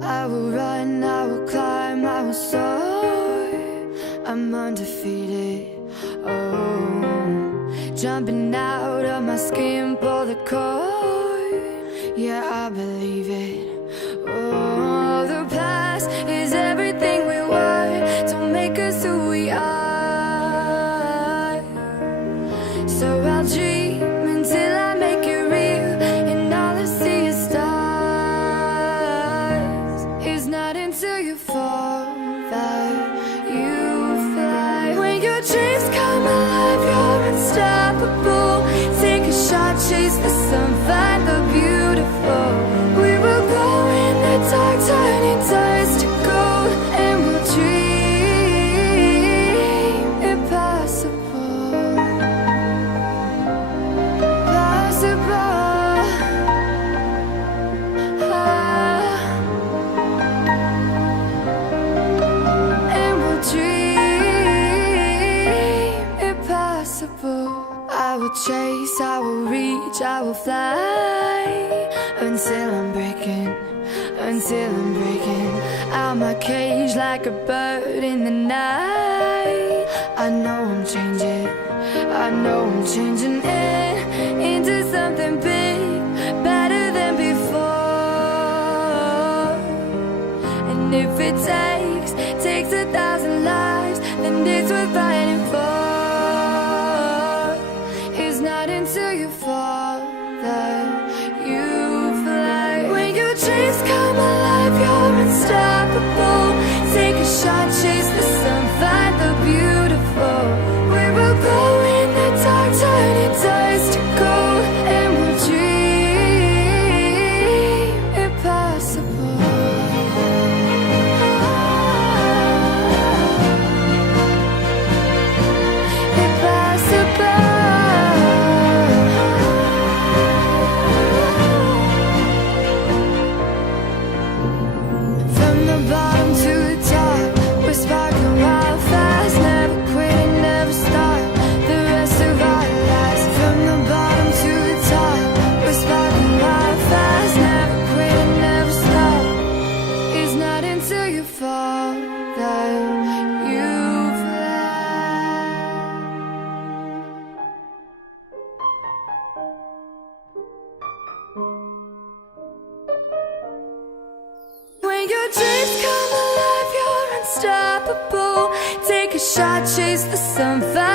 I will run, I will climb, I will soar. I'm undefeated. Oh, jumping out of my skin, pull the cord. Yeah, I believe it. Oh, the past is everything we were. Don't make us who we are. So I'll dream until I make it real, and all I see is stars. It's not until you fall that you fly. When your dreams come alive, you're unstoppable. Take a shot, chase the sun, find the beautiful. We will go in the dark, turning dust to gold, and we'll dream impossible. Possible. And we'll dream impossible. I will chase, I will reach, I will fly until I'm breaking, until I'm breaking out my cage like a bird in the night. I know I'm changing, I know I'm changing it into something big, better than before. And if it takes 1,000 lives, then it's worth fighting for. It's not until you fall that you fly. When your dreams come alive, you're unstoppable. Take a shot, chase the sun, find the beautiful. We will go in the dark, turning dust to gold, and we'll dream impossible. Impossible. From the bottom to the top, we're sparking wild fast. Never quit, never stop, the rest of our lives. From the bottom to the top, we're sparking wild fast. Never quit, never stop. It's not until you fall that you fly. When your dreams come alive, you're unstoppable. Take a shot, chase the sun, find